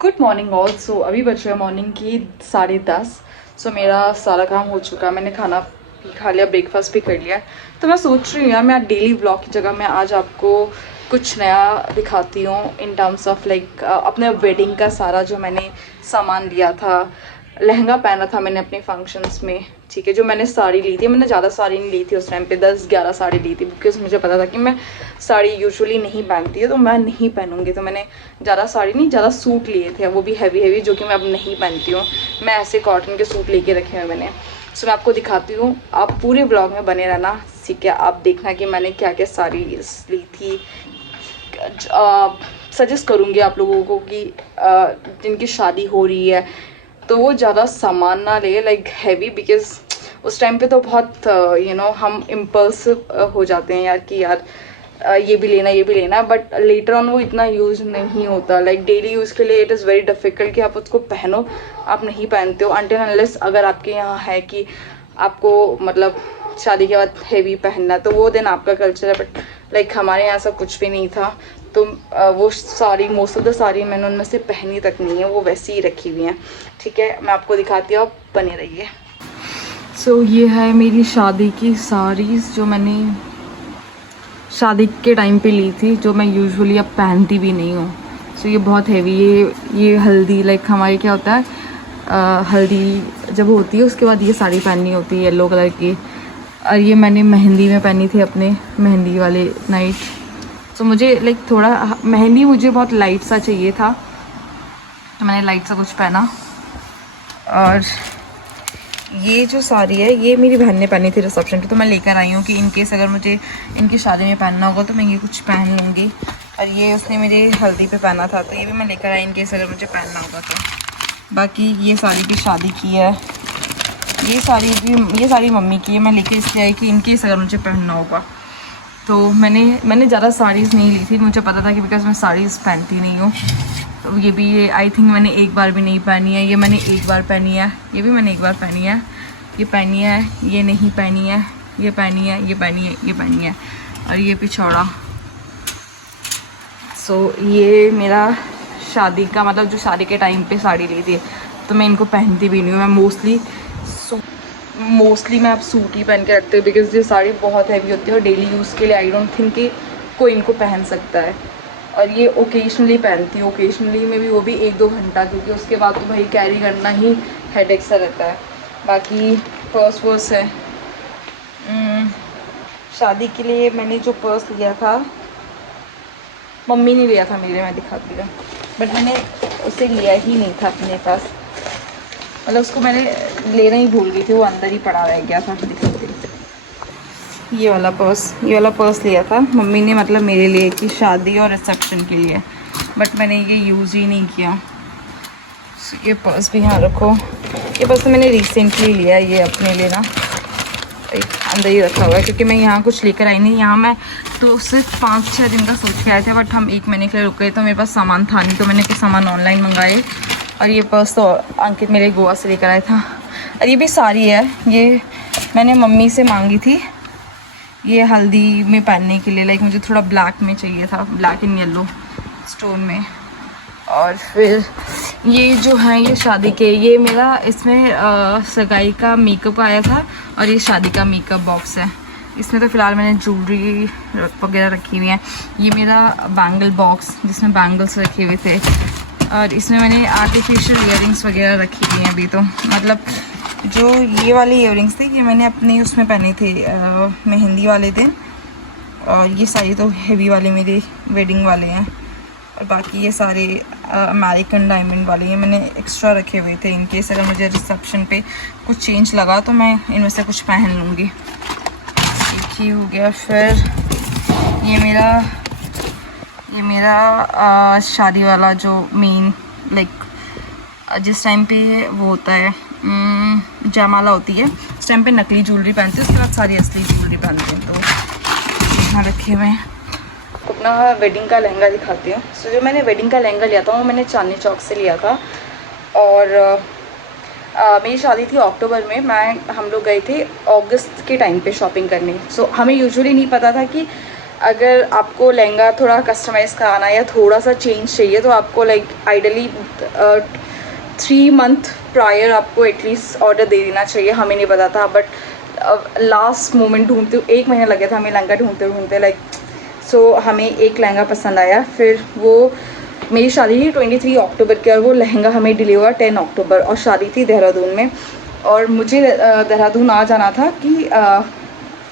Good morning all. सो अभी बज रहे हैं मॉर्निंग की 10:30। सो मेरा सारा काम हो चुका है, मैंने खाना भी खा लिया, ब्रेकफास्ट भी कर लिया। तो मैं सोच रही हूँ यार, मैं डेली व्लॉग की जगह मैं आज आपको कुछ नया दिखाती हूँ इन टर्म्स ऑफ लाइक अपने वेडिंग का सारा जो मैंने सामान लिया था। लहंगा पहना था मैंने अपने फंक्शंस में, ठीक है। जो मैंने साड़ी ली थी, मैंने ज़्यादा साड़ी नहीं ली थी उस टाइम पे, 10-11 साड़ी ली थी, बिकॉज मुझे पता था कि मैं साड़ी यूजुअली नहीं पहनती है तो मैं नहीं पहनूंगी। तो मैंने ज़्यादा साड़ी नहीं, ज़्यादा सूट लिए थे, वो भी हैवी हैवी, जो कि मैं अब नहीं पहनती हूँ। मैं ऐसे कॉटन के सूट लेके रखे हुए मैंने। सो मैं आपको दिखाती हूँ, आप पूरे ब्लॉग में बने रहना, ठीक है। आप देखना कि मैंने क्या क्या साड़ी ली थी। सजेस्ट करूँगी आप लोगों को कि जिनकी शादी हो रही है तो वो ज़्यादा सामान ना ले, लाइक हैवी, बिकॉज उस टाइम पे तो बहुत हम इम्पल्सिव हो जाते हैं यार कि यार ये भी लेना ये भी लेना, बट लेटर ऑन वो इतना यूज़ नहीं होता। लाइक डेली यूज़ के लिए इट इज़ वेरी डिफ़िकल्ट कि आप उसको पहनो, आप नहीं पहनते हो अनटिल अनलेस अगर आपके यहाँ है कि आपको मतलब शादी के बाद हेवी पहनना है, तो वो दिन आपका कल्चर है। बट लाइक हमारे यहाँ ऐसा कुछ भी नहीं था। तो वो सारी मोस्ट ऑफ द साड़ी मैंने उनमें से पहनी तक नहीं है, वो वैसी ही रखी हुई हैं, ठीक है। मैं आपको दिखाती हूँ, आप बने रहिए। सो ये है मेरी शादी की साड़ीज़ जो मैंने शादी के टाइम पे ली थी, जो मैं यूजुअली अब पहनती भी नहीं हूँ। सो ये बहुत हैवी, ये हल्दी, लाइक हमारे क्या होता है, हल्दी जब होती है उसके बाद ये साड़ी पहननी होती है येलो कलर की। और ये मैंने मेहंदी में पहनी थी, अपने मेहंदी वाले नाइट। सो मुझे लाइक थोड़ा मेहंदी मुझे बहुत लाइट सा चाहिए था, तो मैंने लाइट सा कुछ पहना। और ये जो साड़ी है ये मेरी बहन ने पहनी थी रिसेप्शन पे, तो मैं लेकर आई हूँ कि इन केस अगर मुझे इनकी शादी में पहनना होगा तो मैं ये कुछ पहन लूँगी। और ये उसने मेरे हल्दी पे पहना था, तो ये भी मैं लेकर आई इन केस अगर मुझे पहनना होगा तो। बाकी ये साड़ी भी शादी की है, ये साड़ी मम्मी की है, मैं लेके इसलिए आई कि इन केस अगर मुझे पहनना होगा। तो मैंने ज़्यादा साड़ीज़ नहीं ली थी, मुझे पता था कि बिकॉज मैं साड़ीज़ पहनती नहीं हूँ। तो ये आई थिंक मैंने एक बार भी नहीं पहनी है, ये मैंने एक बार पहनी है, ये भी मैंने एक बार पहनी है, ये पहनी है, ये नहीं पहनी है, ये पहनी है, ये पहनी है, ये पहनी है, और ये पिछौड़ा। सो ये मेरा शादी का मतलब जो शादी के टाइम पे साड़ी ली थी, तो मैं इनको पहनती भी नहीं हूँ। मैं मोस्टली मैं अब सूट ही पहन के रखती हूँ, बिकॉज ये साड़ी बहुत हैवी होती है और डेली यूज़ के लिए आई डोंट थिंक कि कोई इनको पहन सकता है। और ये ओकेजनली पहनती हूँ, ओकेजनली में भी वो भी 1-2 घंटा, क्योंकि उसके बाद तो भाई कैरी करना ही हेडेक सा रहता है। बाकी पर्स है। शादी के लिए मैंने जो पर्स लिया था, मम्मी ने लिया था मेरे, मैं दिखाती हूँ, बट मैंने उसे लिया ही नहीं था अपने पास, मतलब उसको मैंने लेना ही भूल गई थी, वो अंदर ही पड़ा रह गया था। दिखाती हूँ, ये वाला पर्स लिया था मम्मी ने, मतलब मेरे लिए कि शादी और रिसेप्शन के लिए, बट मैंने ये यूज़ ही नहीं किया। ये पर्स भी यहाँ रखो, ये पर्स तो मैंने रिसेंटली लिया है, ये अपने लिए ना अंदर ही रखा हुआ है, क्योंकि मैं यहाँ कुछ लेकर आई नहीं। यहाँ मैं तो सिर्फ 5-6 दिन का सोच के आए थे, बट हम 1 महीने के लिए रुक गए, तो मेरे पास सामान था नहीं, तो मैंने कुछ सामान ऑनलाइन मंगाए। और ये पर्स तो अंकित मेरे गोवा से लेकर आया था। और ये भी साड़ी है, ये मैंने मम्मी से मांगी थी, ये हल्दी में पहनने के लिए, लाइक मुझे थोड़ा ब्लैक में चाहिए था, ब्लैक एंड येलो स्टोन में। और फिर ये जो है ये शादी के, ये मेरा इसमें सगाई का मेकअप आया था, और ये शादी का मेकअप बॉक्स है। इसमें तो फ़िलहाल मैंने ज्वेलरी वगैरह रखी हुई है। ये मेरा बैंगल बॉक्स जिसमें बैंगल्स रखे हुए थे, और इसमें मैंने आर्टिफिशियल इयररिंग्स वगैरह रखी हुई हैं अभी। तो मतलब जो ये वाले इयररिंग्स थे ये मैंने अपने उसमें पहने थे मेहंदी वाले दिन, और ये सारी तो हेवी वाले मेरे वेडिंग वाले हैं। और बाकी ये सारे अमेरिकन डायमंड वाले ये मैंने एक्स्ट्रा रखे हुए थे, इन केस अगर मुझे रिसेप्शन पे कुछ चेंज लगा तो मैं इनमें से कुछ पहन लूँगी। एक ही हो गया। फिर ये मेरा शादी वाला जो मेन लाइक जिस टाइम पे वो होता है जयमाला होती है, उस टाइम पे नकली ज्वेलरी पहनते हैं, उसके बाद सारी असली ज्वेलरी पहनते हैं। तो यहाँ रखे हुए हैं। अपना वेडिंग का लहंगा दिखाती हूँ। सो जो मैंने वेडिंग का लहंगा लिया था वो मैंने चांदनी चौक से लिया था, और मेरी शादी थी अक्टूबर में, हम लोग गए थे अगस्त के टाइम पे शॉपिंग करने। सो हमें यूजुअली नहीं पता था कि अगर आपको लहंगा थोड़ा कस्टमाइज़ कराना है या थोड़ा सा चेंज चाहिए तो आपको लाइक आइडली 3 मंथ प्रायर आपको एटलीस्ट ऑर्डर दे देना चाहिए। हमें नहीं पता था, बट लास्ट मोमेंट ढूंढते 1 महीना लगा था हमें लहंगा ढूंढते ढूंढते लाइक। सो हमें एक लहंगा पसंद आया, फिर वो मेरी शादी थी 23 अक्टूबर की और वो लहंगा हमें डिलीवर 10 अक्टूबर और शादी थी देहरादून में। और मुझे देहरादून आ जाना था कि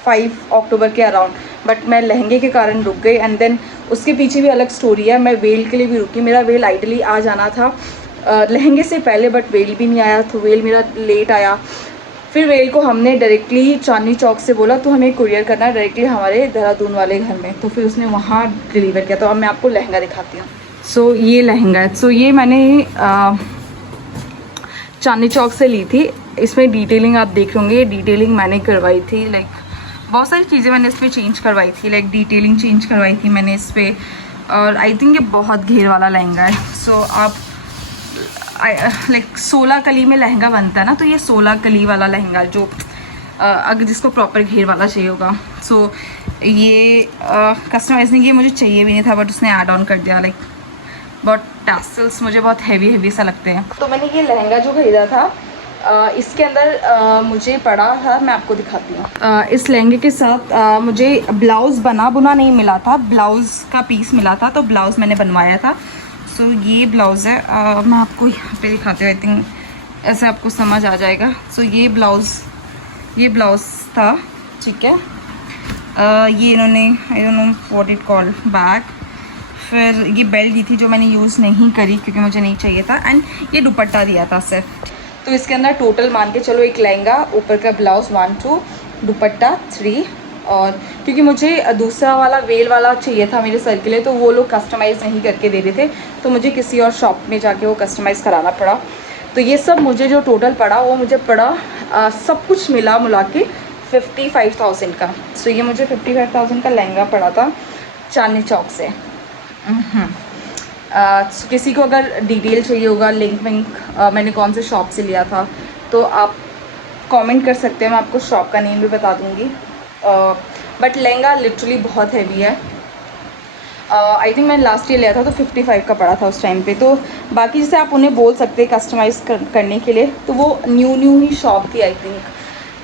5 अक्टूबर के अराउंड, बट मैं लहंगे के कारण रुक गई। एंड देन उसके पीछे भी अलग स्टोरी है, मैं वेल के लिए भी रुकी। मेरा वेल आइडली आ जाना था लहंगे से पहले, बट वेल भी नहीं आया, तो वेल मेरा लेट आया। फिर वेल को हमने डायरेक्टली चांदनी चौक से बोला तो हमें कुरियर करना है डायरेक्टली हमारे देहरादून वाले घर में, तो फिर उसने वहाँ डिलीवर किया। तो अब मैं आपको लहंगा दिखाती हूँ। सो ये लहंगा है। सो ये मैंने चांदनी चौक से ली थी। इसमें डिटेलिंग आप देख होंगे, डिटेलिंग मैंने करवाई थी, लाइक बहुत सारी चीज़ें मैंने इस पर चेंज करवाई थी, लाइक डिटेलिंग चेंज करवाई थी मैंने इस पर। और आई थिंक ये बहुत घेर वाला लहंगा है। सो आप लाइक 16 कली में लहंगा बनता है ना, तो ये 16 कली वाला लहंगा जो अगर जिसको प्रॉपर घेर वाला चाहिए होगा। सो ये कस्टमाइज नहीं किया, मुझे चाहिए भी नहीं था, बट उसने ऐड ऑन कर दिया। लाइक बहुत टैसल्स मुझे बहुत हैवी सा लगते हैं। तो मैंने ये लहंगा जो खरीदा था इसके अंदर मुझे पड़ा था, मैं आपको दिखाती हूँ। इस लहंगे के साथ मुझे ब्लाउज़ बना बुना नहीं मिला था, ब्लाउज़ का पीस मिला था, तो ब्लाउज़ मैंने बनवाया था। सो ये ब्लाउज़ है, मैं आपको यहाँ पे दिखाती हूँ, आई थिंक ऐसे आपको समझ आ जाएगा। सो ये ब्लाउज़ था, ठीक है। ये इन्होंने I don't know what it called back. फिर ये बेल्ट दी थी जो मैंने यूज़ नहीं करी क्योंकि मुझे नहीं चाहिए था। एंड ये दुपट्टा दिया था सिर्फ। तो इसके अंदर टोटल मान के चलो एक लहंगा, ऊपर का ब्लाउज़ 1 2, दुपट्टा 3। और क्योंकि मुझे दूसरा वाला वेल वाला चाहिए था मेरे सर के लिए, तो वो लोग कस्टमाइज़ नहीं करके दे रहे थे, तो मुझे किसी और शॉप में जाके वो कस्टमाइज़ कराना पड़ा। तो ये सब मुझे जो टोटल पड़ा वो मुझे पड़ा सब कुछ मिला के 55,000 का। सो ये मुझे 55,000 का लहंगा पड़ा था चांदनी चौक से। किसी को अगर डिटेल चाहिए होगा, लिंक मैंने कौन से शॉप से लिया था, तो आप कमेंट कर सकते हैं, मैं आपको शॉप का नेम भी बता दूँगी। बट लहंगा लिटरली बहुत हैवी है। आई थिंक मैंने लास्ट ईयर लिया था तो 55 का पड़ा था उस टाइम पे। तो बाकी जैसे आप उन्हें बोल सकते हैं कस्टमाइज़ करने के लिए, तो वो न्यू ही शॉप थी आई थिंक।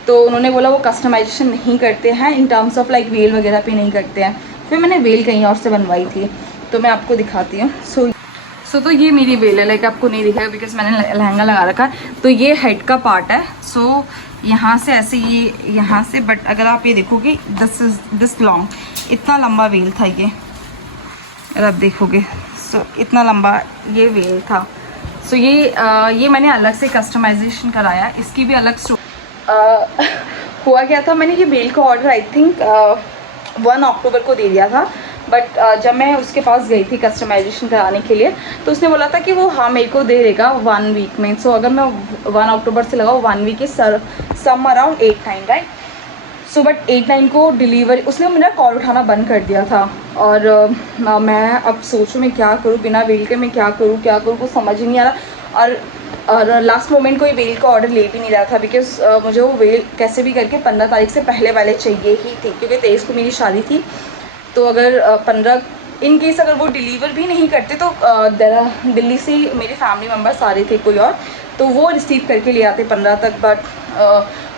तो उन्होंने बोला वो कस्टमाइजेशन नहीं करते हैं in terms of like well वगैरह पे नहीं करते हैं। फिर मैंने वेल कहीं और से बनवाई थी, तो मैं आपको दिखाती हूँ। सो तो ये मेरी वेल है, लाइक आपको नहीं दिखेगा बिकॉज मैंने लहंगा लगा रखा है। तो ये हेड का पार्ट है। सो यहाँ से ऐसे ये यहाँ से, बट अगर आप ये देखोगे दिस लॉन्ग, इतना लंबा वेल था ये, अगर आप देखोगे। सो इतना लंबा ये वेल था। सो ये मैंने अलग से कस्टमाइजेशन कराया, इसकी भी अलग हुआ क्या था, मैंने ये वेल का ऑर्डर आई थिंक 1 अक्टूबर को दे दिया था। बट जब मैं उसके पास गई थी कस्टमाइजेशन कराने के लिए, तो उसने बोला था कि वो हाँ मेरे को दे देगा 1 वीक में। सो अगर मैं 1 अक्टूबर से लगाऊँ 1 वीक के some around 8-9 right. So but 8-9 को डिलीवरी उसने मेरा कॉल उठाना बंद कर दिया था। और मैं अब सोचूं मैं क्या करूं, बिना वेल के मैं क्या करूं कुछ समझ ही नहीं आ रहा। और लास्ट मोमेंट कोई वेल का ऑर्डर ले भी नहीं रहा था बिकॉज मुझे वो वेल कैसे भी करके 15 तारीख से पहले वाले चाहिए ही थी, क्योंकि 23 को मेरी शादी थी। तो अगर 15 इन केस अगर वो डिलीवर भी नहीं करते तो दिल्ली से मेरे फैमिली मेम्बर्स आ रहे थे कोई और, तो वो रिसीव करके ले आते 15 तक। बट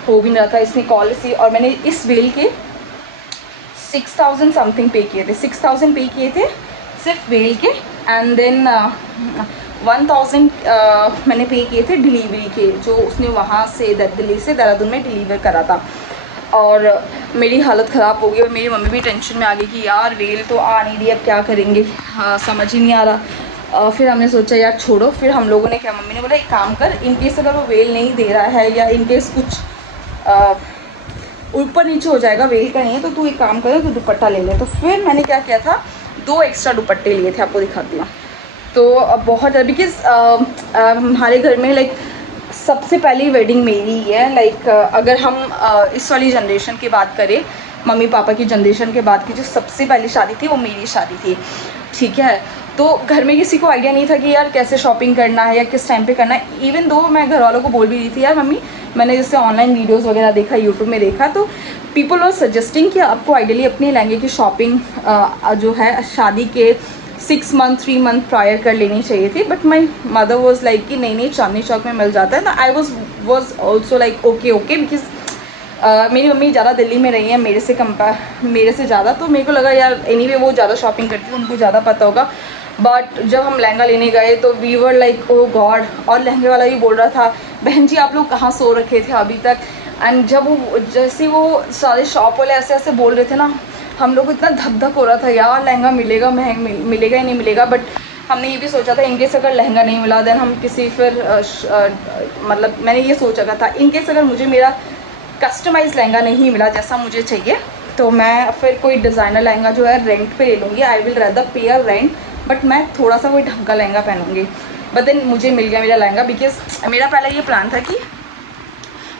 हो भी नहीं रहा था। इसने कॉल रिसीव, और मैंने इस वेल के 6,000 समथिंग पे किए थे, 6,000 पे किए थे सिर्फ वेल के। एंड देन 1,000 मैंने पे किए थे डिलीवरी के, जो उसने वहाँ से दिल्ली से देहरादून में डिलीवर करा था। और मेरी हालत ख़राब हो गई और मेरी मम्मी भी टेंशन में आ गई कि यार वेल तो आ नहीं रही, अब क्या करेंगे, समझ ही नहीं आ रहा। फिर हमने सोचा यार छोड़ो। फिर हम लोगों ने क्या, मम्मी ने बोला एक काम कर, इन केस अगर वो वेल नहीं दे रहा है या इन केस कुछ ऊपर नीचे हो जाएगा, वेल का नहीं है, तो तू एक काम कर, तू दुपट्टा ले ले। तो फिर मैंने क्या किया था, 2 एक्स्ट्रा दुपट्टे लिए थे, आपको दिखाती हूँ। तो बहुत बिकॉज हमारे घर में लाइक सबसे पहली वेडिंग मेरी ही है। लाइक अगर हम इस वाली जनरेशन की बात करें, मम्मी पापा की जनरेशन के बाद की जो सबसे पहली शादी थी वो मेरी शादी थी, ठीक है। तो घर में किसी को आइडिया नहीं था कि यार कैसे शॉपिंग करना है या किस टाइम पे करना है। इवन दो मैं घर वालों को बोल भी रही थी यार मम्मी मैंने जैसे ऑनलाइन वीडियोज़ वगैरह देखा, यूट्यूब में देखा, तो पीपल आर सजेस्टिंग कि आपको आइडियली अपने लहंगे की शॉपिंग जो है शादी के 6 मंथ 3 मंथ प्रायर कर लेनी चाहिए थी। But my mother was like कि नहीं चांदनी चौक में मिल जाता है ना। I was also like okay because मेरी मम्मी ज़्यादा दिल्ली में रही है मेरे से ज़्यादा, तो मेरे को लगा यार एनीवे वो ज़्यादा शॉपिंग करती है, उनको ज़्यादा पता होगा। बट जब हम लहंगा लेने गए तो we were like oh god, और लहंगे वाला भी बोल रहा था बहन जी आप लोग कहाँ सो रखे थे अभी तक। एंड जब वो जैसे वो सारे शॉप वाले ऐसे ऐसे बोल रहे थे ना, हम लोग को इतना धक धक हो रहा था यार लहंगा मिलेगा मिलेगा या नहीं मिलेगा। बट हमने ये भी सोचा था इनकेस अगर लहंगा नहीं मिला देन हम किसी फिर मतलब मैंने ये सोचा था इनकेस अगर मुझे मेरा कस्टमाइज लहंगा नहीं मिला जैसा मुझे चाहिए तो मैं फिर कोई डिज़ाइनर लहंगा जो है रेंट पे ले लूँगी। आई विल रेदर पे अ रेंट, बट मैं थोड़ा सा कोई ढंग का लहंगा पहनूँगी। बट देन मुझे मिल गया मेरा लहंगा, बिकॉज मेरा पहले ये प्लान था कि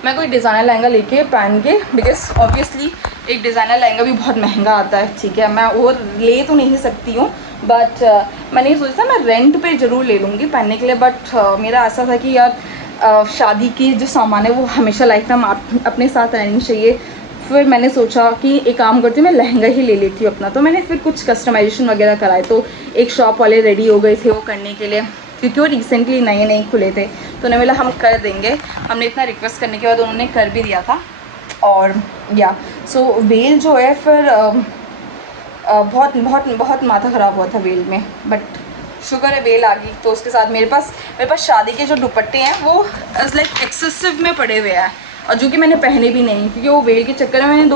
मैं कोई डिज़ाइनर लहंगा लेके पहन के, बिकॉज ऑब्वियसली एक डिज़ाइनर लहंगा भी बहुत महंगा आता है, ठीक है, मैं वो ले तो नहीं सकती हूँ। बट मैंने ये सोचा था मैं रेंट पे ज़रूर ले लूँगी पहनने के लिए। बट मेरा ऐसा था कि यार शादी की जो सामान है वो हमेशा लाइफ टाइम अपने साथ रहनी चाहिए। फिर मैंने सोचा कि एक काम करती हूँ मैं लहंगा ही ले लेती हूँ अपना। तो मैंने फिर कुछ कस्टमाइजेशन वगैरह कराए, तो एक शॉप वाले रेडी हो गए थे वो करने के लिए, क्योंकि वो रिसेंटली नए खुले थे। तो उन्होंने बोला हम कर देंगे। हमने इतना रिक्वेस्ट करने के बाद उन्होंने कर भी दिया था। और या सो वेल जो है फिर बहुत बहुत बहुत माथा ख़राब हुआ था वेल में, बट शुक्र है वेल आ गई। तो उसके साथ मेरे पास शादी के जो दुपट्टे हैं वो लाइक एक्सेसिव में पड़े हुए हैं, और जो कि मैंने पहने भी नहीं, क्योंकि वो वेल के चक्कर में मैंने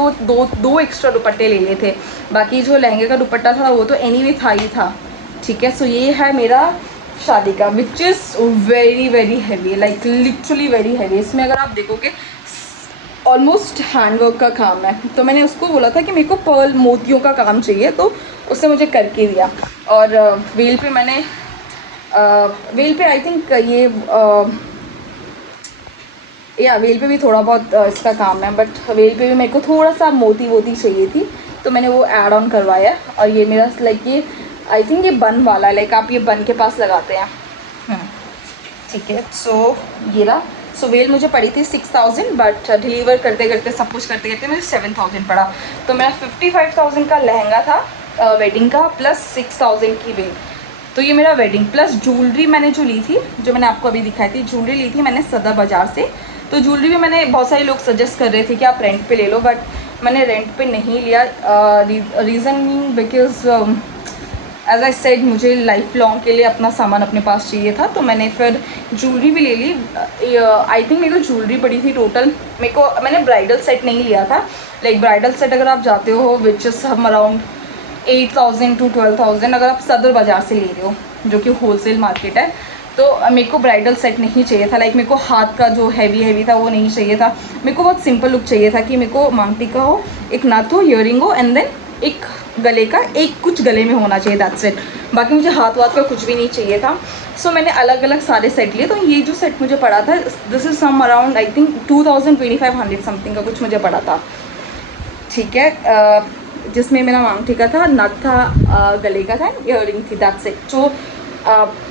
दो एक्स्ट्रा दुपट्टे ले लिए थे। बाकी जो लहंगे का दुपट्टा था वो तो एनीवे था ही था, ठीक है। सो ये है मेरा शादी का, which is very very heavy, like literally very heavy. इसमें अगर आप देखोगे ऑलमोस्ट हैंडवर्क का काम है। तो मैंने उसको बोला था कि मेरे को पर्ल मोतियों का काम चाहिए, तो उसने मुझे करके दिया। और वेल पे मैंने वेल पे आई थिंक ये या वेल पे भी थोड़ा बहुत इसका काम है, बट वेल पे भी मेरे को थोड़ा सा मोती चाहिए थी, तो मैंने वो ऐड ऑन करवाया। और ये मेरा लाइक ये आई थिंक ये बन वाला है, लाइक आप ये बन के पास लगाते हैं, ठीक है। सो ये रहा। सो वेल मुझे पड़ी थी 6000, बट डिलीवर करते करते सब कुछ करते करते मुझे 7000 पड़ा। तो मेरा 55,000 का लहंगा था वेडिंग का, प्लस 6000 की वेल। तो ये मेरा वेडिंग प्लस ज्वेलरी मैंने जो ली थी, जो मैंने आपको अभी दिखाई थी, ज्वेलरी ली थी मैंने सदर बाज़ार से। तो ज्वेलरी भी मैंने बहुत सारे लोग सजेस्ट कर रहे थे कि आप रेंट पे ले लो, बट मैंने रेंट पे नहीं लिया। Reason because as I said मुझे लाइफ लॉन्ग के लिए अपना सामान अपने पास चाहिए था। तो मैंने फिर ज्वेलरी भी ले ली। आई थिंक मेरे को ज्वेलरी पड़ी थी टोटल, मैंने ब्राइडल सेट नहीं लिया था। लाइक ब्राइडल सेट अगर आप जाते हो विच इज़ हम अराउंड 8,000 to 12,000 अगर आप सदर बाज़ार से ले रहे हो, जो कि होलसेल मार्केट है। तो मेरे को ब्राइडल सेट नहीं चाहिए था, लाइक मेरे को हाथ का जो हैवी था वो नहीं चाहिए था। मेरे को बहुत सिंपल लुक चाहिए था कि मेरे को मांग टीका हो, एक नाथ हो, ईयरिंग हो, एंड देन एक गले का एक कुछ गले में होना चाहिए, दैट्स इट। बाकी मुझे हाथ वाथ का कुछ भी नहीं चाहिए था। सो मैंने अलग अलग सारे सेट लिए। तो ये जो सेट मुझे पड़ा था this is some around I think 2,000-2,500 something का कुछ मुझे पड़ा था, ठीक है। जिसमें मेरा मांग टीका था, नथ था, गले का था, ईयरिंग थी, दैट्स इट। सो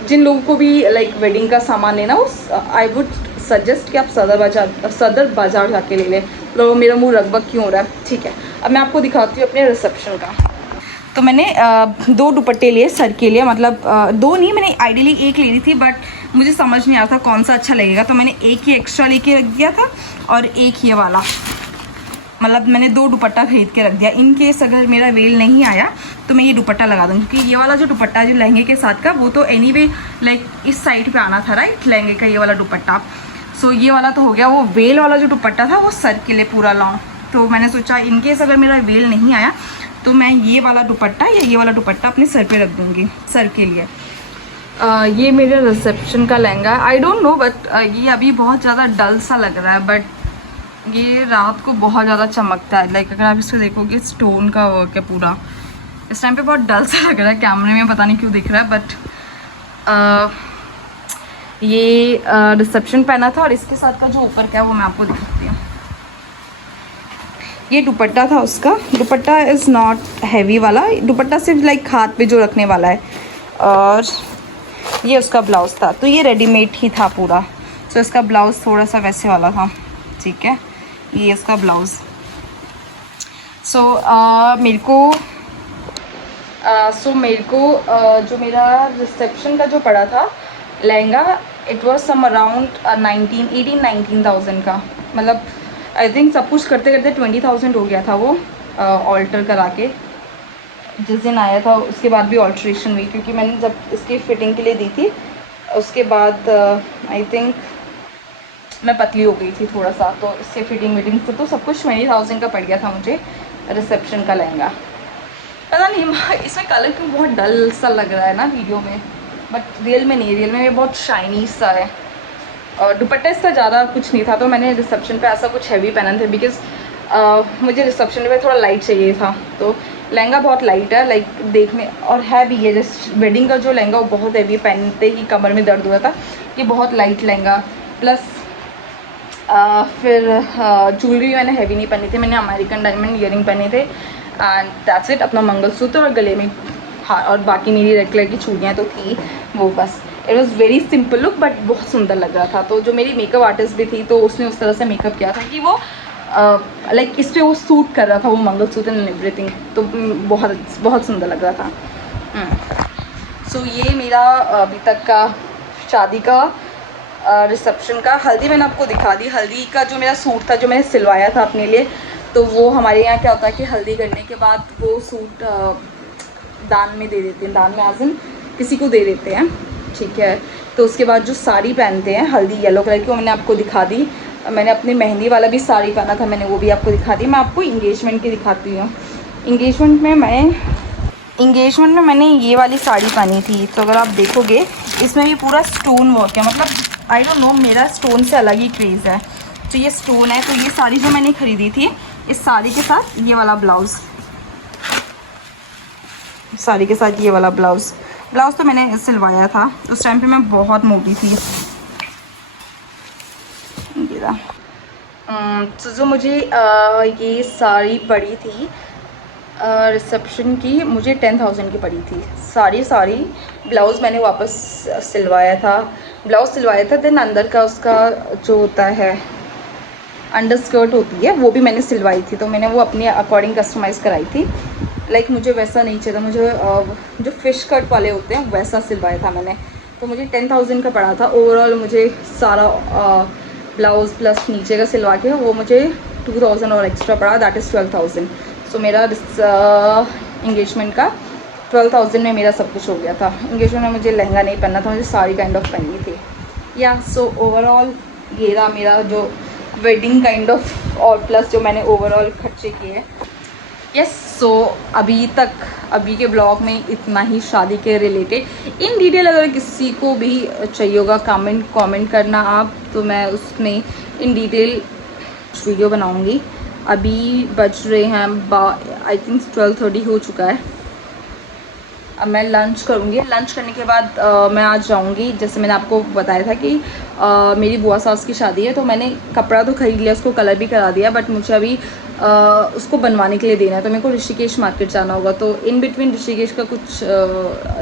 जिन लोगों को भी लाइक वेडिंग का सामान लेना हो, आई वुड सजेस्ट कि आप सदर बाज़ार जाके ले लें। तो मेरा मुंह रगबग क्यों हो रहा है, ठीक है। अब मैं आपको दिखाती हूँ अपने रिसेप्शन का। तो मैंने 2 दुपट्टे लिए सर के लिए, मतलब 2 नहीं, मैंने आइडियली एक ले ली थी, बट मुझे समझ नहीं आ रहा था कौन सा अच्छा लगेगा। तो मैंने एक ही एक्स्ट्रा लेके रख दिया था, और एक ये वाला, मतलब मैंने 2 दुपट्टा खरीद के रख दिया। इन केस अगर मेरा वेल नहीं आया तो मैं ये दुपट्टा लगा दूँगी, क्योंकि ये वाला जो दुपट्टा जो लहंगे के साथ का, वो तो एनीवे लाइक इस साइड पे आना था, राइट, लहंगे का ये वाला दुपट्टा। सो ये वाला तो हो गया। वो वेल वाला जो दुपट्टा था वो सर के लिए पूरा लॉन्ग। तो मैंने सोचा इन केस अगर मेरा वेल नहीं आया तो मैं ये वाला दुपट्टा या ये वाला दुपट्टा अपने सर पे रख दूँगी सर के लिए। ये मेरे रिसेप्शन का लहंगा है। आई डोंट नो, बट ये अभी बहुत ज़्यादा डल सा लग रहा है, बट ये रात को बहुत ज़्यादा चमकता है। लाइक अगर आप इसको देखोगे स्टोन का वर्क है पूरा। इस टाइम पे बहुत डल सा लग रहा है कैमरे में, पता नहीं क्यों दिख रहा है, बट ये रिसेप्शन पहना था। और इसके साथ का जो ऊपर का है वो मैं आपको दिखाती हूँ। ये दुपट्टा था उसका। दुपट्टा इज़ नॉट हैवी वाला, दुपट्टा सिर्फ लाइक हाथ पे जो रखने वाला है। और ये उसका ब्लाउज़ था। तो ये रेडीमेड ही था पूरा। सो इसका ब्लाउज़ थोड़ा सा वैसे वाला था, ठीक है, ये इसका ब्लाउज़। सो मेरे को जो मेरा रिसेप्शन का जो पड़ा था lehenga, it was some around 19,000 का, मतलब आई थिंक सब कुछ करते करते 20,000 हो गया था वो, ऑल्टर करा के। जिस दिन आया था उसके बाद भी ऑल्ट्रेशन हुई, क्योंकि मैंने जब इसकी फ़िटिंग के लिए दी थी उसके बाद आई थिंक मैं पतली हो गई थी थोड़ा सा, तो इससे फिटिंग से तो सब कुछ 20,000 का पड़ गया था मुझे रिसेप्शन का लहंगा। पता नहीं इसमें कलर क्यों बहुत डल सा लग रहा है ना वीडियो में, बट रियल में नहीं, रियल में ये बहुत शाइनी सा है। और दुपट्टा इसका ज़्यादा कुछ नहीं था, तो मैंने रिसेप्शन पे ऐसा कुछ हैवी पहना था, बिकॉज मुझे रिसेप्शन पे थोड़ा लाइट चाहिए था। तो लहंगा बहुत लाइट है, लाइक देखने, और है भी ये वेडिंग का जो लहंगा वो बहुत हैवी, पहनते ही कमर में दर्द हुआ था। ये बहुत लाइट लहंगा, प्लस फिर ज्वेलरी मैंने हैवी नहीं पहनी थी, मैंने अमेरिकन डायमंड ईयरिंग पहने थे एंड दैट्स इट। अपना मंगलसूत्र और गले में हाँ, और बाकी मेरी रेड कलर की चूड़ियाँ तो थी वो बस। It was very simple look, but बहुत सुंदर लग रहा था। तो जो मेरी मेकअप आर्टिस्ट भी थी, तो उसने उस तरह से मेकअप किया था कि वो लाइक इस पर वो सूट कर रहा था, वो मंगलसूत्र एंड एवरीथिंग, तो बहुत बहुत सुंदर लग रहा था। सो ये मेरा अभी तक का शादी का रिसेप्शन का। हल्दी मैंने आपको दिखा दी, हल्दी का जो मेरा सूट था जो मैंने सिलवाया था अपने लिए, तो वो हमारे यहाँ क्या होता है कि हल्दी करने के बाद वो सूट दान में दे देते हैं, दान में आज़िन किसी को दे देते हैं, ठीक है। तो उसके बाद जो साड़ी पहनते हैं हल्दी येलो कलर की, वो मैंने आपको दिखा दी। मैंने अपनी मेहंदी वाला भी साड़ी पहना था, मैंने वो भी आपको दिखा दी। मैं आपको इंगेजमेंट की दिखाती हूँ। इंगेजमेंट में मैंने ये वाली साड़ी पहनी थी, तो अगर आप देखोगे इसमें भी पूरा स्टोन वर्क है, मतलब आई डोंट नो, मेरा स्टोन से अलग ही क्रेज़ है। तो ये स्टोन है, तो ये साड़ी जो मैंने ख़रीदी थी, इस साड़ी के साथ ये वाला ब्लाउज़, साड़ी के साथ ये वाला ब्लाउज़ तो मैंने सिलवाया था। उस टाइम पे मैं बहुत मोटी थी। तो जो मुझे ये साड़ी पड़ी थी रिसेप्शन की, मुझे 10,000 की पड़ी थी साड़ी। ब्लाउज़ मैंने वापस सिलवाया था, देन अंदर का उसका जो होता है अंडर स्कर्ट होती है, वो भी मैंने सिलवाई थी। तो मैंने वो अपने अकॉर्डिंग कस्टमाइज़ कराई थी। लाइक मुझे वैसा नहीं चाहिए था, मुझे जो फ़िश कट वाले होते हैं वैसा सिलवाया था मैंने। तो मुझे 10,000 का पड़ा था ओवरऑल। मुझे सारा ब्लाउज़ प्लस नीचे का सिलवा के वो मुझे 2,000 और एक्स्ट्रा पड़ा, दैट इज़ 12,000। सो मेरा इंगेजमेंट का 12,000 में मेरा सब कुछ हो गया था। इंगेजमेंट में मुझे लहंगा नहीं पहनना था, मुझे साड़ी काइंड ऑफ पहननी थी। या सो ओवरऑल ये रहा मेरा जो वेडिंग काइंड ऑफ, और प्लस जो मैंने ओवरऑल खर्चे किए। यस, सो अभी के ब्लॉग में इतना ही शादी के रिलेटेड। इन डिटेल अगर किसी को भी चाहिए होगा कमेंट करना आप, तो मैं उसमें इन डिटेल वीडियो बनाऊंगी। अभी बज रहे हैं आई थिंक 12:30 हो चुका है। अब मैं लंच करूँगी, लंच करने के बाद मैं आज जाऊँगी। जैसे मैंने आपको बताया था कि मेरी बुआ सास की शादी है, तो मैंने कपड़ा तो ख़रीद लिया, उसको कलर भी करा दिया, बट मुझे अभी उसको बनवाने के लिए देना है। तो मेरे को ऋषिकेश मार्केट जाना होगा, तो इन बिटवीन ऋषिकेश का कुछ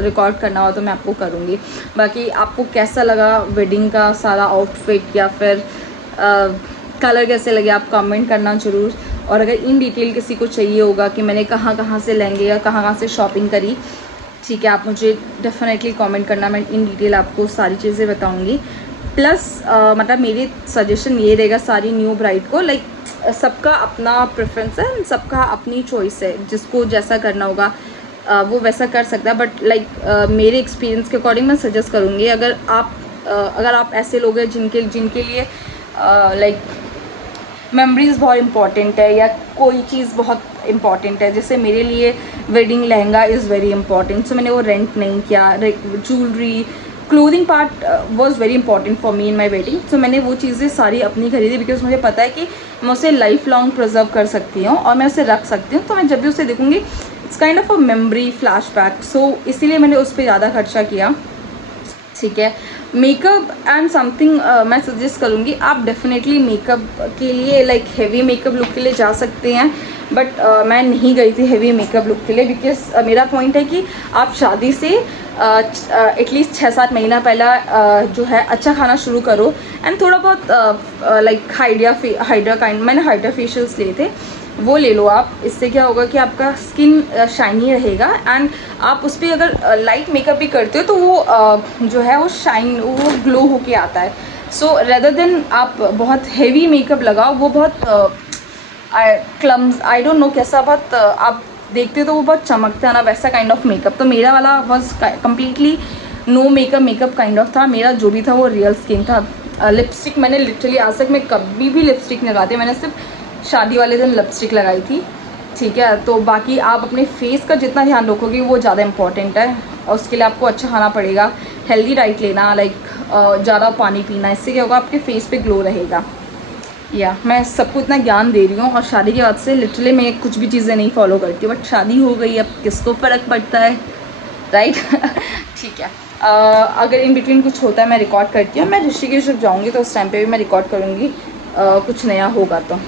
रिकॉर्ड करना हो तो मैं आपको करूँगी। बाकी आपको कैसा लगा वेडिंग का सारा आउटफिट, या फिर कलर कैसे लगे, आप कमेंट करना ज़रूर। और अगर इन डिटेल किसी को चाहिए होगा कि मैंने कहाँ से लहंगे या कहाँ से शॉपिंग करी, ठीक है, आप मुझे डेफिनेटली कमेंट करना, मैं इन डिटेल आपको सारी चीज़ें बताऊंगी। प्लस मतलब मेरी सजेशन ये रहेगा सारी न्यू ब्राइड को, लाइक सबका अपना प्रेफरेंस है, सबका अपनी चॉइस है, जिसको जैसा करना होगा वो वैसा कर सकता है। बट लाइक मेरे एक्सपीरियंस के अकॉर्डिंग मैं सजेस्ट करूँगी, अगर आप ऐसे लोग हैं जिनके लिए लाइक मेमोरीज़ बहुत इम्पॉर्टेंट है, या कोई चीज़ बहुत इम्पॉर्टेंट है, जैसे मेरे लिए wedding lehenga is very important. So मैंने वो रेंट नहीं किया। Jewellery, clothing part was very important for me in my wedding. So मैंने वो चीज़ें सारी अपनी खरीदी, बिकॉज मुझे पता है कि मैं उसे लाइफ लॉन्ग प्रिजर्व कर सकती हूँ और मैं उसे रख सकती हूँ। तो मैं जब भी उसे देखूँगी it's kind of a memory flashback. So इसीलिए मैंने उस पर ज़्यादा खर्चा किया, ठीक है। मेकअप एंड समथिंग मैं सजेस्ट करूँगी, आप डेफिनेटली मेकअप के लिए लाइक हेवी मेकअप लुक के लिए जा सकते हैं, बट मैं नहीं गई थी हेवी मेकअप लुक के लिए, बिकॉज मेरा पॉइंट है कि आप शादी से एटलीस्ट 6-7 महीना पहला जो है अच्छा खाना शुरू करो। एंड थोड़ा बहुत लाइक हाइड्रा काइंड, मैंने हाइड्रा फेशियल्स लिए थे, वो ले लो आप। इससे क्या होगा कि आपका स्किन शाइनी रहेगा एंड आप उस पर अगर लाइट मेकअप भी करते हो तो वो जो है वो शाइन, वो ग्लो होके आता है। सो रेदर देन आप बहुत हेवी मेकअप लगाओ, वो बहुत क्लम्स, आई डोंट नो कैसा, बहुत आप देखते तो वो बहुत चमकता है ना, वैसा काइंड ऑफ मेकअप। तो मेरा वाला was completely no makeup kind of था। मेरा जो भी था वो रियल स्किन था। लिपस्टिक मैंने लिटरली आज तक मैं कभी भी लिपस्टिक नहीं लगाती, मैंने सिर्फ शादी वाले दिन लिपस्टिक लगाई थी, ठीक है। तो बाकी आप अपने फेस का जितना ध्यान रखोगे वो ज़्यादा इंपॉर्टेंट है, और उसके लिए आपको अच्छा खाना पड़ेगा, हेल्दी डाइट लेना, लाइक ज़्यादा पानी पीना। इससे क्या होगा, आपके फेस पे ग्लो रहेगा। या मैं सबको इतना ज्ञान दे रही हूँ, और शादी के बाद से लिटरली मैं कुछ भी चीज़ें नहीं फॉलो करती, बट शादी हो गई, अब किसको फ़र्क पड़ता है, राइट। ठीक है। अगर इन बिटवीन कुछ होता है मैं रिकॉर्ड करती हूँ। मैं ऋषिकेश जब जाऊँगी तो उस टाइम पे भी मैं रिकॉर्ड करूँगी, कुछ नया होगा तो।